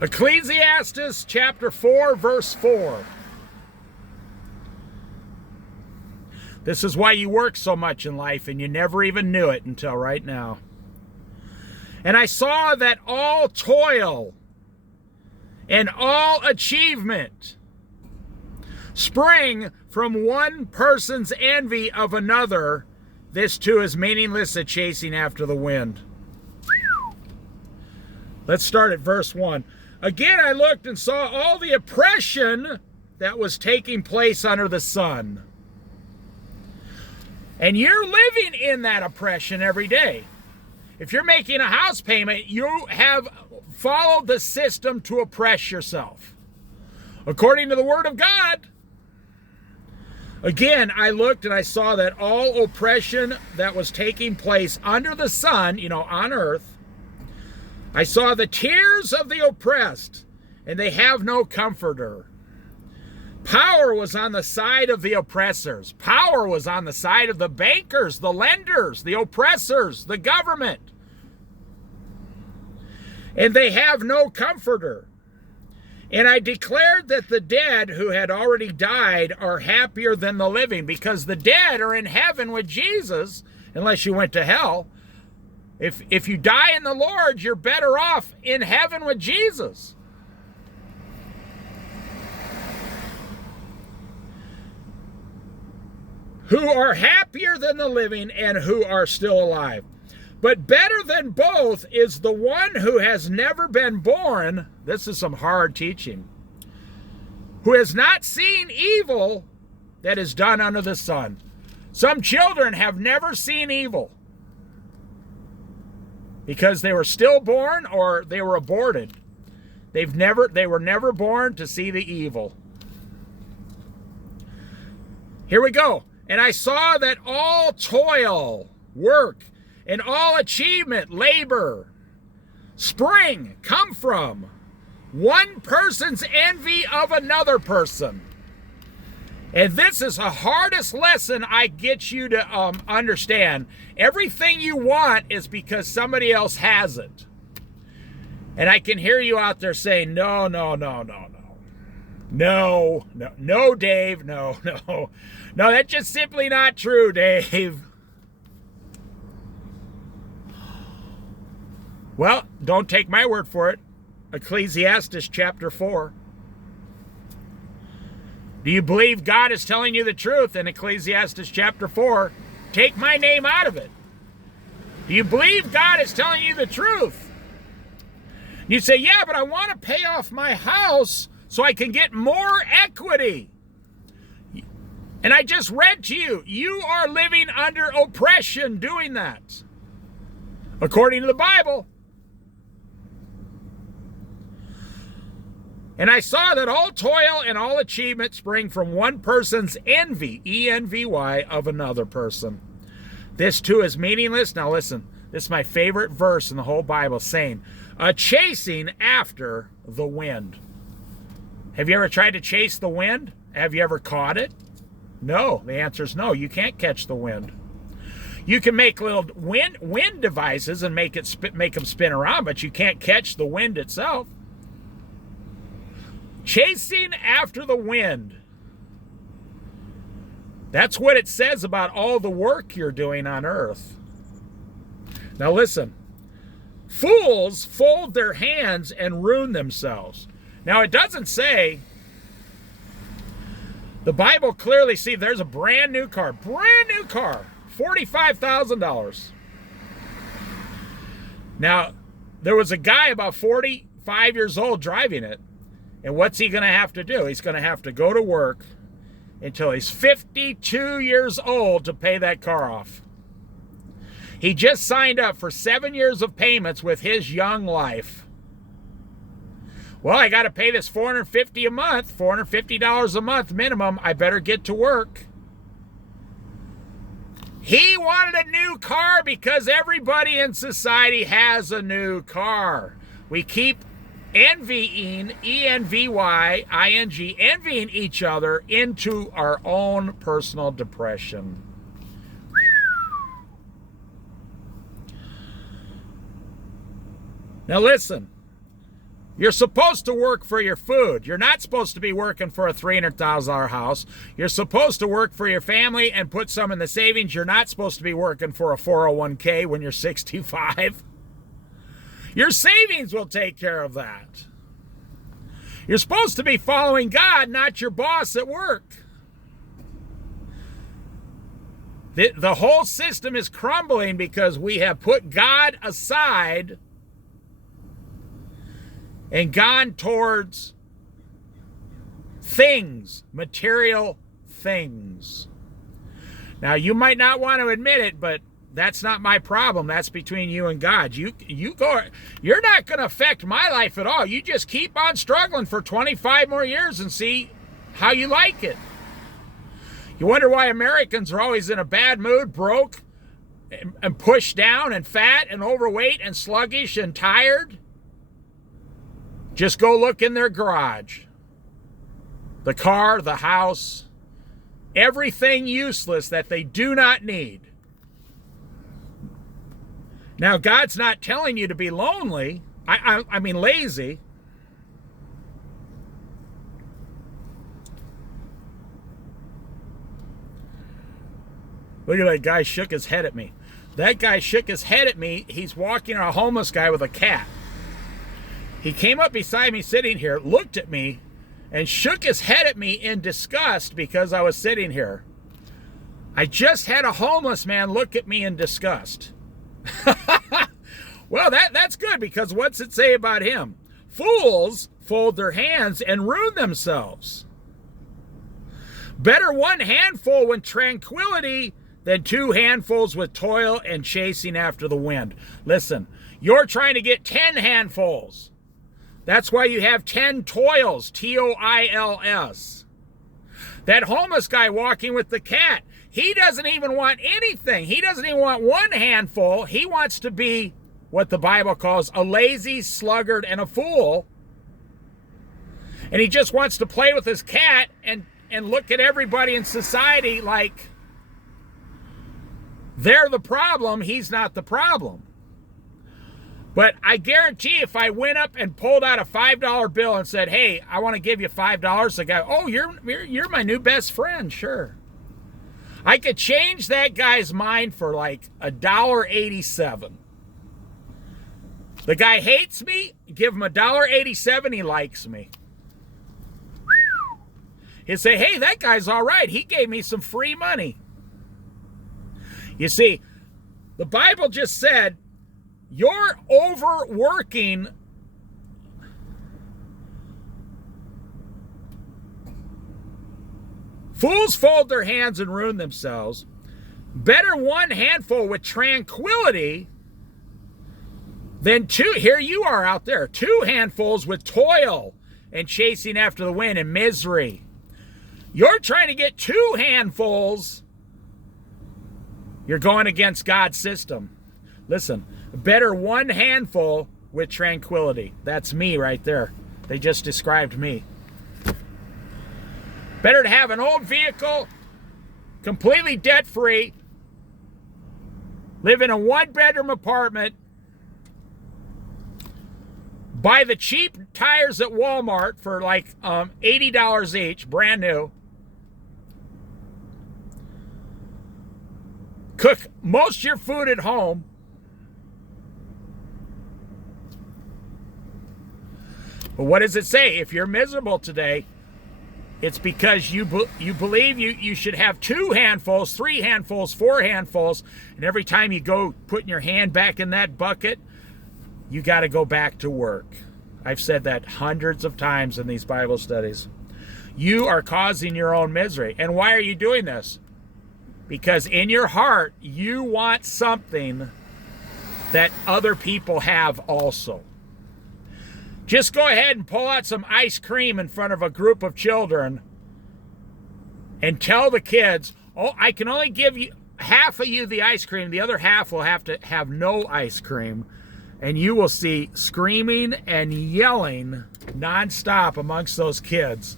Ecclesiastes Chapter 4, verse 4. This is why you work so much in life and you never even knew it until right now. And I saw that all toil and all achievement spring from one person's envy of another. This too is meaningless, a chasing after the wind. Let's start at verse 1. Again I looked and saw all the oppression that was taking place under the sun. And you're living in that oppression every day. If you're making a house payment, you have followed the system to oppress yourself, according to the Word of God. Again, I looked and I saw that all oppression that was taking place under the sun, on earth, I saw the tears of the oppressed, and they have no comforter. Power was on the side of the oppressors. Power was on the side of the bankers, the lenders, the oppressors, the government. And they have no comforter. And I declared that the dead who had already died are happier than the living, because the dead are in heaven with Jesus, unless you went to hell. If you die in the Lord, you're better off in heaven with Jesus. Who are happier than the living and who are still alive. But better than both is the one who has never been born. This is some hard teaching. Who has not seen evil that is done under the sun. Some children have never seen evil, because they were stillborn or they were aborted. They were never born to see the evil. Here we go. And I saw that all toil, work, and all achievement, labor, come from one person's envy of another person. And this is the hardest lesson I get you to understand. Everything you want is because somebody else has it. And I can hear you out there saying, no, Dave, no, that's just simply not true, Dave. Well, don't take my word for it. Ecclesiastes Chapter 4. Do you believe God is telling you the truth in Ecclesiastes Chapter 4? Take my name out of it. Do you believe God is telling you the truth? You say, yeah, but I want to pay off my house so I can get more equity. And I just read to you, you are living under oppression doing that, according to the Bible. And I saw that all toil and all achievement spring from one person's envy, E-N-V-Y, of another person. This too is meaningless. Now listen, this is my favorite verse in the whole Bible, saying, a chasing after the wind. Have you ever tried to chase the wind? Have you ever caught it? No, the answer is no. You can't catch the wind. You can make little wind devices and make them spin around, but you can't catch the wind itself. Chasing after the wind. That's what it says about all the work you're doing on earth. Now listen. Fools fold their hands and ruin themselves. Now it doesn't say, the Bible clearly sees there's a brand new car, $45,000. Now, there was a guy about 45 years old driving it. And what's he going to have to do? He's going to have to go to work until he's 52 years old to pay that car off. He just signed up for 7 years of payments with his young life. Well, I got to pay this $450 a month minimum. I better get to work. He wanted a new car because everybody in society has a new car. We keep envying, E-N-V-Y-I-N-G, envying each other into our own personal depression. Now listen, You're supposed to work for your food. You're not supposed to be working for a $300,000 house. You're supposed to work for your family and put some in the savings. You're not supposed to be working for a 401k when you're 65. Your savings will take care of that. You're supposed to be following God, not your boss at work. The whole system is crumbling because we have put God aside and gone towards things, material things. Now, you might not want to admit it, but that's not my problem. That's between you and God. You're not going to affect my life at all. You just keep on struggling for 25 more years and see how you like it. You wonder why Americans are always in a bad mood, broke, and pushed down, and fat, and overweight, and sluggish, and tired? Just go look in their garage. The car, the house, everything useless that they do not need. Now, God's not telling you to be lonely. I mean lazy. Look at that guy shook his head at me. That guy shook his head at me. He's walking a homeless guy with a cat. He came up beside me sitting here, looked at me, and shook his head at me in disgust because I was sitting here. I just had a homeless man look at me in disgust. Well, that's good, because what's it say about him? Fools fold their hands and ruin themselves. Better one handful with tranquility than two handfuls with toil and chasing after the wind. Listen, you're trying to get 10 handfuls. That's why you have 10 toils, T-O-I-L-S. That homeless guy walking with the cat, he doesn't even want anything. He doesn't even want one handful. He wants to be what the Bible calls a lazy sluggard and a fool. And he just wants to play with his cat and look at everybody in society like they're the problem, he's not the problem. But I guarantee if I went up and pulled out a $5 bill and said, hey, I want to give you $5, the guy, oh, you're my new best friend, sure. I could change that guy's mind for like $1.87. The guy hates me, give him $1.87, he likes me. He'd say, hey, that guy's all right. He gave me some free money. You see, the Bible just said, you're overworking fools fold their hands and ruin themselves. Better one handful with tranquility than two. Here you are out there, 2 handfuls with toil and chasing after the wind and misery. You're trying to get 2 handfuls. You're going against God's system. Listen, better one handful with tranquility. That's me right there. They just described me. Better to have an old vehicle, completely debt-free, live in a 1-bedroom apartment, buy the cheap tires at Walmart for like $80 each, brand new, cook most of your food at home, but what does it say? If you're miserable today, it's because you believe you should have 2 handfuls, 3 handfuls, 4 handfuls, and every time you go putting your hand back in that bucket, you got to go back to work. I've said that hundreds of times in these Bible studies. You are causing your own misery. And why are you doing this? Because in your heart, you want something that other people have also. Just go ahead and pull out some ice cream in front of a group of children and tell the kids, oh, I can only give you half of you the ice cream. The other half will have to have no ice cream. And you will see screaming and yelling nonstop amongst those kids.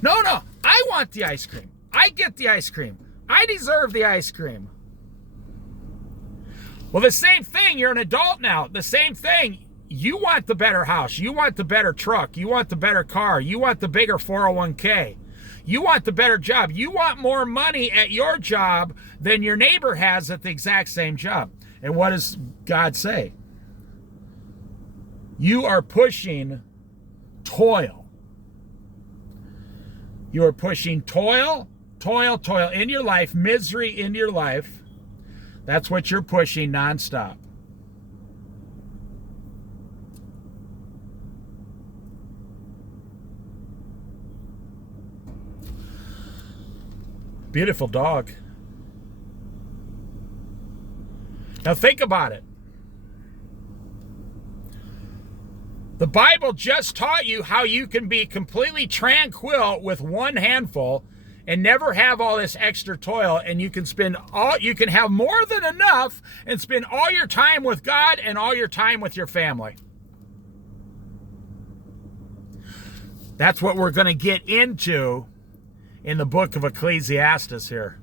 No, I want the ice cream. I get the ice cream. I deserve the ice cream. Well, the same thing. You're an adult now. The same thing. you want the better house. You want the better truck. You want the better car. You want the bigger 401k. You want the better job. You want more money at your job than your neighbor has at the exact same job. And what does God say? You are pushing toil. You are pushing toil in your life, misery in your life. That's what you're pushing nonstop. Beautiful dog. Now think about it. The Bible just taught you how you can be completely tranquil with one handful and never have all this extra toil, and you can have more than enough and spend all your time with God and all your time with your family. That's what we're going to get into in the book of Ecclesiastes here.